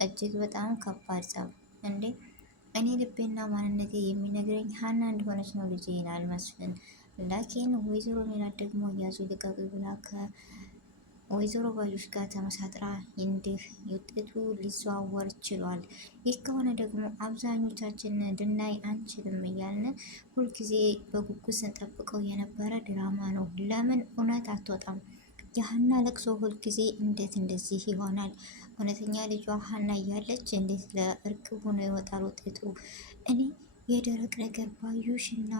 እጅግ በጣም ከባድ ጸብ እንዴ! እኔ ልቤና ማንነቴ የሚነግረኝ ሀና እንደሆነች ነው ልጄ ይላል መስፍን። ላኪን ወይዘሮ ሜላት ደግሞ ያዙ ልቀቁ ብላ ከወይዘሮ ባዩሽ ጋር ተመሳጥራ እንዲህ ውጤቱ ሊዘዋወር ችሏል። ይህ ከሆነ ደግሞ አብዛኞቻችን ልናይ አንችልም እያልን ሁልጊዜ በጉጉት ስንጠብቀው የነበረ ድራማ ነው። ለምን እውነት አትወጣም? የሀና ለቅሶ ሁልጊዜ እንዴት እንደዚህ ይሆናል? እውነተኛ ልጇ ሀና እያለች እንዴት ለእርግብ ሆኖ ይወጣል ውጤቱ? እኔ የደረቅ ነገር ባዩሽና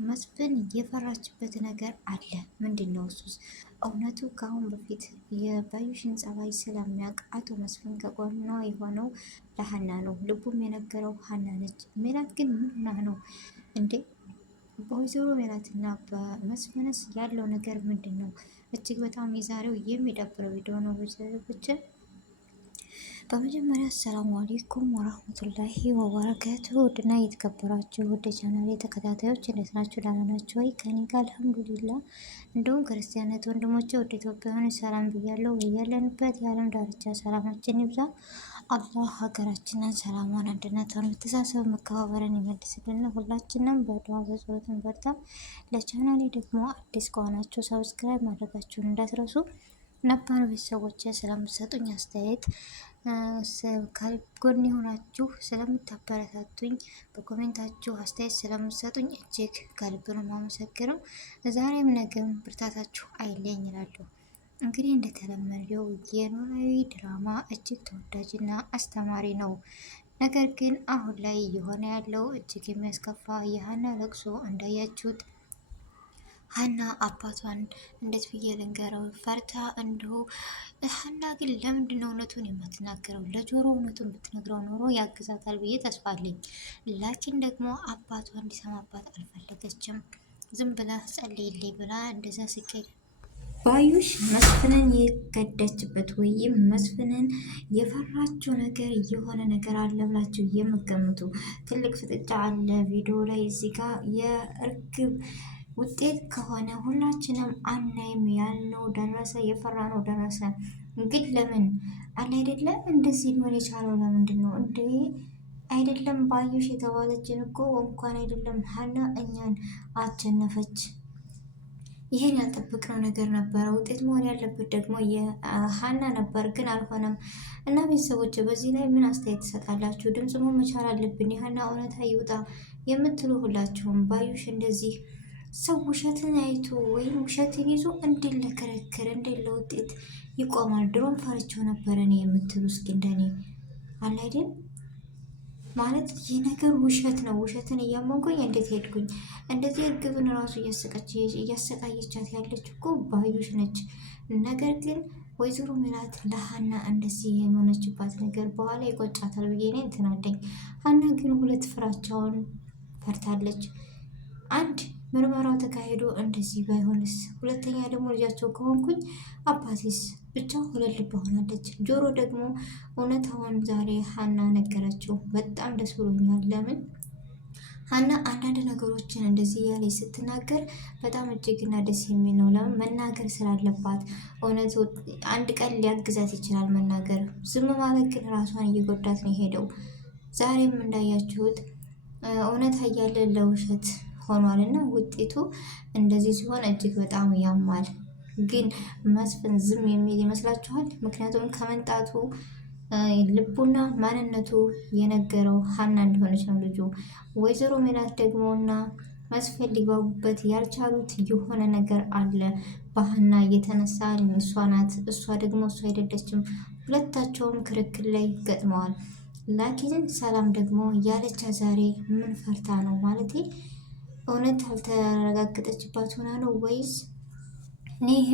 መስፍን የፈራችበት ነገር አለ። ምንድን ነው እሱስ? እውነቱ ከአሁን በፊት የባዩሽን ጸባይ ስለሚያውቅ አቶ መስፍን ከጎኗ የሆነው ለሀና ነው። ልቡም የነገረው ሀና ነች። ሜላት ግን ምን ሆና ነው እንዴ? በወይዘሮ ሜላትና በመስፍንስ ያለው ነገር ምንድን ነው? እጅግ በጣም የዛሬው የሚደብረው ቪዲዮ ነው። ብቻ በመጀመሪያ አሰላሙ አሌይኩም ወራህመቱላሂ ወበረካቱ። ውድና የተከበራችሁ ውድ ቻናል ተከታታዮች እንዴት ናችሁ? ደህና ናችሁ ወይ? ከኔ ጋር አልሐምዱሊላ። እንዲሁም ክርስቲያነት ወንድሞቼ ወደ ኢትዮጵያውያን ሰላም ብያለሁ። ያለንበት የዓለም ዳርቻ ሰላማችን ይብዛ። አላህ ሀገራችንን ሰላሟን፣ አንድነቷን፣ መተሳሰብ፣ መከባበርን ይመልስልን። ሁላችንም በዱዓ በጸሎትን በርታ። ለቻናሌ ደግሞ አዲስ ከሆናችሁ ሰብስክራይብ ማድረጋችሁን እንዳትረሱ። ነባር ቤተሰቦች ስለምትሰጡኝ አስተያየት ከጎን የሆናችሁ ስለምታበረታቱኝ በኮሜንታችሁ አስተያየት ስለምትሰጡኝ እጅግ ከልብ ነው የማመሰግነው። ዛሬም ነገም ብርታታችሁ አይለኝ ይላለሁ። እንግዲህ እንደተለመደው የኖላዊ ድራማ እጅግ ተወዳጅና አስተማሪ ነው። ነገር ግን አሁን ላይ እየሆነ ያለው እጅግ የሚያስከፋ የሀና ለቅሶ እንዳያችሁት ሀና አባቷን እንዴት ብዬ ልንገረው ፈርታ እንዲሁ። ሀና ግን ለምንድን ነው እውነቱን የማትናገረው? ለጆሮ እውነቱን ብትነግረው ኖሮ ያግዛታል ብዬ ተስፋ አለኝ። ላኪን ደግሞ አባቷ እንዲሰማባት አልፈለገችም። ዝም ብላ ጸልይልኝ ብላ እንደዛ ስኬድ ባዩሽ መስፍንን የገደችበት ወይም መስፍንን የፈራችው ነገር የሆነ ነገር አለ ብላችሁ የምገምቱ ትልቅ ፍጥጫ አለ ቪዲዮ ላይ እዚህ ጋር የእርግብ ውጤት ከሆነ ሁላችንም አናይም ያልነው ደረሰ፣ የፈራነው ደረሰ። ግን ለምን አለ አይደለም እንደዚህ ሊሆን የቻለው ለምንድን ነው እንዴ? አይደለም ባዩሽ የተባለችን እኮ እንኳን አይደለም ሀና እኛን አቸነፈች። ይሄን ያልጠበቅነው ነገር ነበረ። ውጤት መሆን ያለበት ደግሞ የሀና ነበር፣ ግን አልሆነም። እና ቤተሰቦች በዚህ ላይ ምን አስተያየት ትሰጣላችሁ? ድምፅ መሆን መቻል አለብን፣ የሀና እውነታ ይውጣ የምትሉ ሁላችሁም ባዩሽ እንደዚህ ሰው ውሸትን አይቶ ወይም ውሸትን ይዞ እንዴት ለክርክር እንዴት ለውጤት ይቆማል? ድሮም ፈርቼው ነበረ እኔ የምትሉ እስኪ እንደኔ አለ አይደል? ማለት ይህ ነገር ውሸት ነው። ውሸትን እያመንኩኝ እንዴት ሄድኩኝ? እንደዚህ እርግብን ራሱ እያሰቃየቻት ያለች እኮ ባዩሽ ነች። ነገር ግን ወይዘሮ ሜላት ለሀና እንደዚህ የሆነችባት ነገር በኋላ ይቆጫታል ብዬ እኔ እንትን አለኝ። ሀና ግን ሁለት ፍራቻውን ፈርታለች። አንድ ምርመራው ተካሂዶ እንደዚህ ባይሆንስ? ሁለተኛ ደግሞ ልጃቸው ከሆንኩኝ አባቴስ? ብቻ ሁለት ልብ ሆናለች። ጆሮ ደግሞ እውነታውን ዛሬ ሀና ነገረችው። በጣም ደስ ብሎኛል። ለምን ሀና አንዳንድ ነገሮችን እንደዚህ እያለ ስትናገር በጣም እጅግና ደስ የሚል ነው። ለምን መናገር ስላለባት እውነቱ አንድ ቀን ሊያግዛት ይችላል መናገር። ዝም ማለት ግን ራሷን እየጎዳት ነው የሄደው። ዛሬም እንዳያችሁት እውነት እያለ ለውሸት ሆኗል እና ውጤቱ እንደዚህ ሲሆን እጅግ በጣም ያማል። ግን መስፍን ዝም የሚል ይመስላችኋል? ምክንያቱም ከመንጣቱ ልቡና ማንነቱ የነገረው ሀና እንደሆነች ነው ልጁ። ወይዘሮ ሜላት ደግሞ እና መስፍን ሊግባቡበት ያልቻሉት የሆነ ነገር አለ በሀና እየተነሳ እሷ ናት፣ እሷ ደግሞ እሷ አይደለችም። ሁለታቸውም ክርክር ላይ ገጥመዋል። ላኪን ሰላም ደግሞ ያለቻ ዛሬ ምን ፈርታ ነው ማለት እውነት አልተረጋገጠችባት ሆና ነው ወይስ ይሄ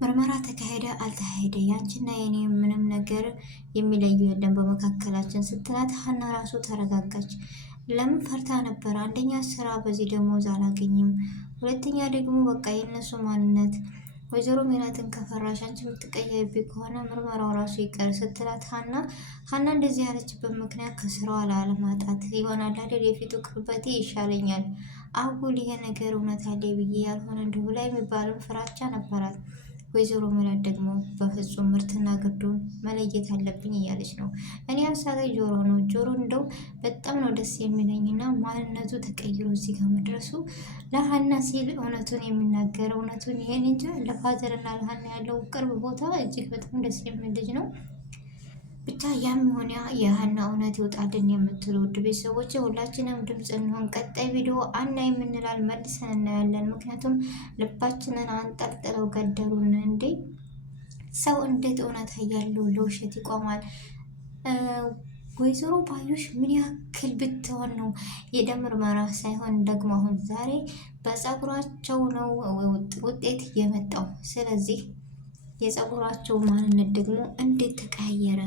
ምርመራ ተካሄደ አልተካሄደ ያንቺና የኔ ምንም ነገር የሚለዩ የለም በመካከላችን ስትላት ሀና ራሱ ተረጋጋች። ለምን ፈርታ ነበር? አንደኛ ስራ በዚህ ደሞዝ አላገኝም፣ ሁለተኛ ደግሞ በቃ የእነሱ ማንነት ወይዘሮ ሜላትን ከፈራሽ አንቺ የምትቀየርብኝ ከሆነ ምርመራው ራሱ ይቀር ስትላት ሀና እንደዚህ ያለችበት ምክንያት ከስራዋ ላለማጣት ይሆናል አይደል? የፊቱ ቅርበቴ ይሻለኛል፣ አጉል ይሄ ነገር እውነት አለ ብዬ ያልሆነ እንዲሁ ላይ የሚባለው ፍራቻ ነበራት። ወይዘሮ ሜላት ደግሞ በፍጹም ምርትና ግርዱን መለየት አለብኝ እያለች ነው። እኔ ሀሳቤ ጆሮ ነው። ጆሮ እንደው በጣም ነው ደስ የሚለኝና ማንነቱ ተቀይሮ እዚህ ጋር መድረሱ ለሀና ሲል እውነቱን የሚናገር እውነቱን ይሄን እንጂ ለፋዘርና ለሀና ያለው ቅርብ ቦታ እጅግ በጣም ደስ የሚል ልጅ ነው። ብቻ ያም ሆነ የሀና እውነት ይወጣልን የምትሉ ውድ ቤተሰቦች ሁላችንም ድምፅ እንሆን። ቀጣይ ቪዲዮ አናይ የምንላል መልሰን እናያለን። ምክንያቱም ልባችንን አንጠልጥለው ገደሉን። እንዴ ሰው እንዴት እውነት ያለው ለውሸት ይቆማል? ወይዘሮ ባዩሽ ምን ያክል ብትሆን ነው የደም ምርመራ ሳይሆን ደግሞ አሁን ዛሬ በፀጉራቸው ነው ውጤት የመጣው። ስለዚህ የፀጉራቸው ማንነት ደግሞ እንዴት ተቀያየረ?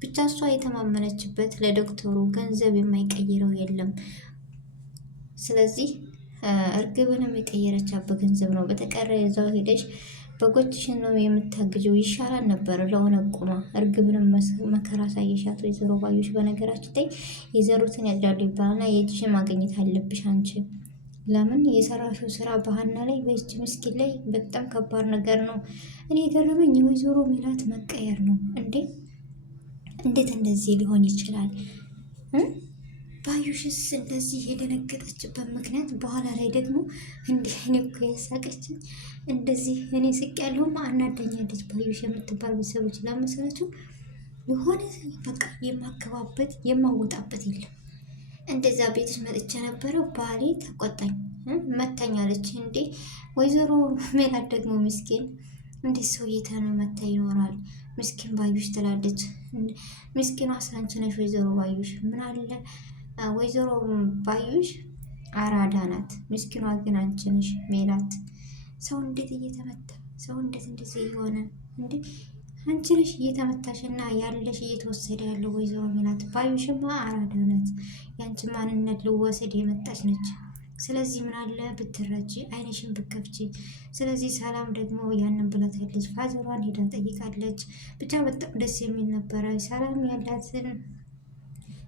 ብቻ እሷ የተማመነችበት ለዶክተሩ ገንዘብ የማይቀይረው የለም። ስለዚህ እርግብንም የቀየረቻት በገንዘብ ነው። በተቀረ የዛው ሄደሽ በጎችሽን ነው የምታግጀው ይሻላል ነበር። ለሆነ ቁማ እርግብንም መከራ ሳየሻት ወይዘሮ ባዩሽ። በነገራችን ላይ የዘሩትን ያጭዳሉ ይባላልና የእጅሽን ማግኘት አለብሽ አንቺ። ለምን የሰራሽው ስራ በሀና ላይ በእጅ ምስኪን ላይ በጣም ከባድ ነገር ነው። እኔ የገረመኝ የወይዘሮ ሜላት መቀየር ነው። እንዴት እንደዚህ ሊሆን ይችላል? ባዩሽስ እንደዚህ የደነገጠችበት ምክንያት በኋላ ላይ ደግሞ እንዲህ እኔ እኮ ያሳቀችኝ እንደዚህ እኔ ስቅ ያለውም አናዳኛለች ባዩሽ የምትባል ቤተሰቦች ላመሰላችሁ የሆነ በቃ የማገባበት የማወጣበት የለም። እንደዛ ቤትሽ መጥቼ ነበረው ባሌ ተቆጣኝ መታኛለች። እንዴ ወይዘሮ ሜላት ደግሞ ምስኪን እንዴት ሰው ነው መታ ይኖራል? ምስኪን ባዩሽ ትላለች። ምስኪኗ ስላንቺ ነሽ ወይዘሮ ባዩሽ። ምን አለ ወይዘሮ ባዩሽ አራዳ ናት፣ ምስኪኗ ግን አንቺ ነሽ ሜላት። ሰው እንዴት እየተመታ ሰው እንዴት እንደዚህ የሆነ እንዴ አንቺ ነሽ እየተመታሽና ያለሽ እየተወሰደ ያለው ወይዘሮ ሜላት። ባዩሽማ አራዳ ናት፣ ያንቺ ማንነት ልወሰድ የመጣች ነች። ስለዚህ ምን አለ ብትረጂ አይንሽን ብትከፍቺ። ስለዚህ ሰላም ደግሞ ያንን ብላታለች። ፋዘሯን ሄዳ ጠይቃለች። ብቻ በጣም ደስ የሚል ነበረ። ሰላም ያላትን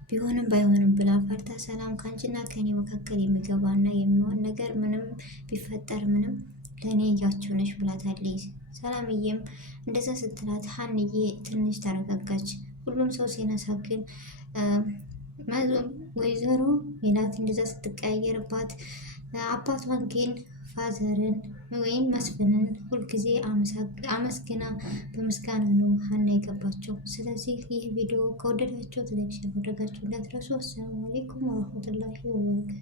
ቢሆንም ባይሆንም ብላ ፈርታ ሰላም ከአንቺና ከኔ መካከል የሚገባና የሚሆን ነገር ምንም ቢፈጠር ምንም ለእኔ እያቸው ነሽ ብላታለች። ሰላምዬም እንደዛ ስትላት ሀንዬ ትንሽ ተረጋጋች። ሁሉም ሰው ሲነሳ ግን ወይዘሮ ሜላት እንደዛ ስትቀያየርባት አባቷን ግን ፋዘርን ወይም መስፍንን ሁልጊዜ አመስግና በምስጋና ነው ሀና የገባቸው። ስለዚህ ይህ ቪዲዮ ከወደዳችሁት ላይክ፣ ሼር ማድረጋችሁ እንዳትረሱ። አሰላሙ አለይኩም ወረህመቱላሂ ወበረካቱህ።